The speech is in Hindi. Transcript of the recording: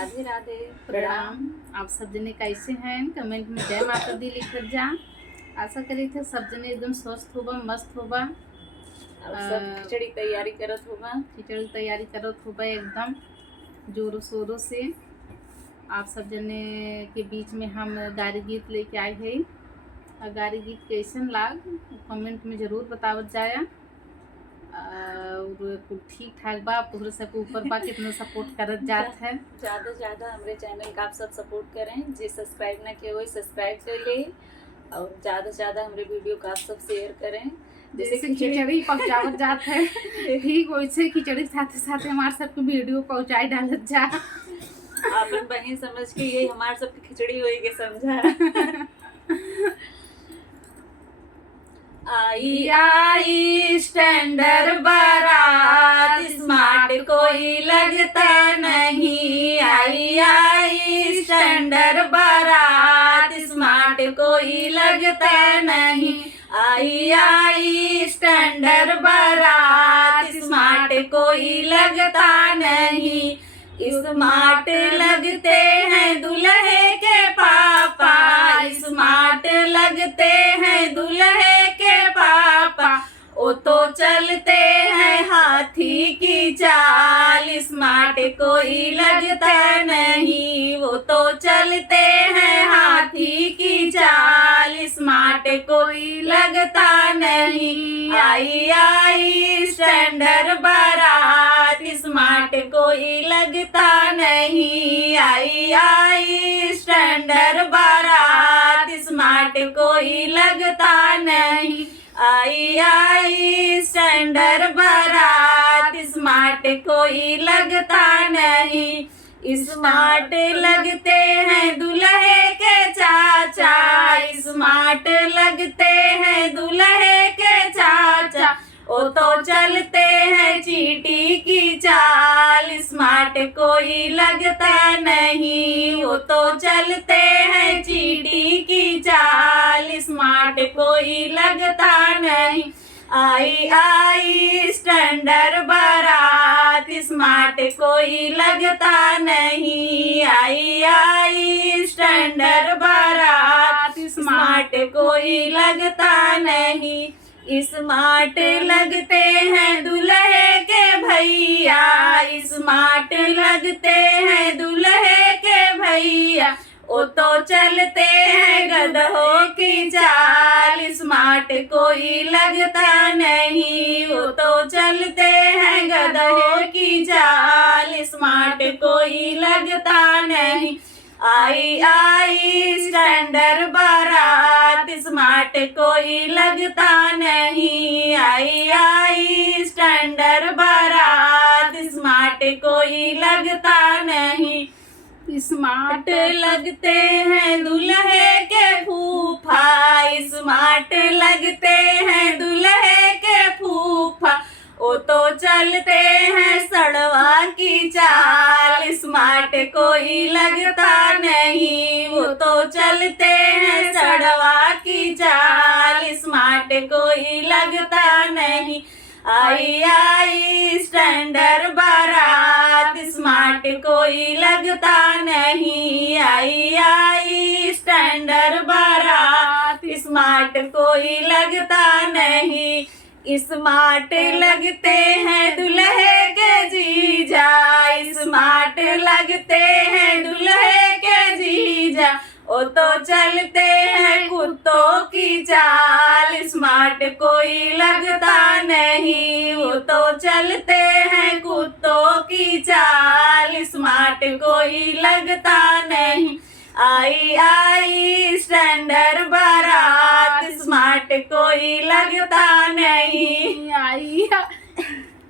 राधे राधे प्रणाम। आप सब जने कैसे हैं? कमेंट में जय माता दी लिखत जा। आशा करी थे सब जने एकदम स्वस्थ होगा, मस्त होगा। और सब खिचड़ी तैयारी करत होगा। खिचड़ी तैयारी करत होगा एकदम जोरों शोरों से। आप सब जने के बीच में हम गारी गीत लेके आए हैं। गारी गीत कैसन लाग कमेंट में जरूर बतावत जाया। और ठीक ठाक बा, तोहरे सब ऊपर बा कितना सपोर्ट करत जात है। ज़्यादा से ज़्यादा हमारे चैनल का आप सब सपोर्ट करें। जे सब्सक्राइब ना किए वही सब्सक्राइब कर ले और ज़्यादा से ज़्यादा हमारे वीडियो का आप सब शेयर करें। जैसे खिचड़ी पहुँचावत जात है ठीक वैसे खिचड़ी साथे साथे हमारे सबके वीडियो पहुँचाई डालत जा। अपन बहन समझ के यही हमारे सबकी खिचड़ी होई के समझा। आई आई स्टैंडर्ड बारात, स्मार्ट कोई लगता नहीं। आई आई स्टैंडर्ड बारात, स्मार्ट कोई लगता नहीं। आई आई स्टैंडर्ड बारात, स्मार्ट कोई लगता नहीं। स्मार्ट लगते हैं दुल्हे के पापा, स्मार्ट लगते हैं दुल्हे के पापा। वो तो चलते हैं हाथी की चाल, स्मार्ट कोई लगता नहीं। वो तो चलते हैं हाथी की चाल, स्मार्ट कोई लगता नहीं। आई आई स्टैंडर्ड बारात, स्मार्ट कोई लगता नहीं। आई आई स्टैंडर्ड बारात, स्मार्ट कोई लगता नहीं। आई आई स्टैंडर्ड बारात, स्मार्ट कोई लगता नहीं। स्मार्ट लगते हैं दुल्हे के चाचा, स्मार्ट लगते हैं दुल्हे के चाचा। वो तो चलते हैं चींटी की चाल, स्मार्ट कोई लगता नहीं। वो तो चलते हैं चींटी की चाल, स्मार्ट कोई लगता नहीं। आई आई स्टैंडर्ड बारात, स्मार्ट कोई लगता नहीं। आई आई स्टैंडर्ड बारात, स्मार्ट कोई लगता नहीं। स्मार्ट लगते हैं दुल्हे के भैया, स्मार्ट लगते हैं दुल्हे के भैया। वो तो चलते हैं गधों की चाल, स्मार्ट कोई लगता नहीं। वो तो चलते हैं गधों की चाल, स्मार्ट कोई लगता नहीं। आई आई स्टैंडर्ड बारात, स्मार्ट कोई लगता नहीं। आई आई स्टैंडर्ड बारात, स्मार्ट कोई लगता नहीं। स्मार्ट लगते हैं दुल्हे के फूफा, स्मार्ट लगते हैं दुल्हे के फूफा। वो तो चलते हैं सड़वा की चाल, स्मार्ट कोई लगता नहीं। वो तो चलते हैं सड़वा की चाल, स्मार्ट कोई लगता नहीं। आई आई स्टैंडर्ड बारात, स्मार्ट कोई लगता नहीं। आई आई स्टैंडर्ड बारात, स्मार्ट कोई लगता नहीं। स्मार्ट लगते हैं दुल्हे के जीजा, स्मार्ट लगते हैं दुल्हे के जीजा। वो तो चलते हैं कुत्तों की चाल, स्मार्ट कोई लगता नहीं। वो तो चलते हैं कुत्तों की चाल, स्मार्ट कोई लगता नहीं। आई आई स्टैंडर्ड बारात, स्मार्ट कोई लगता नहीं। आई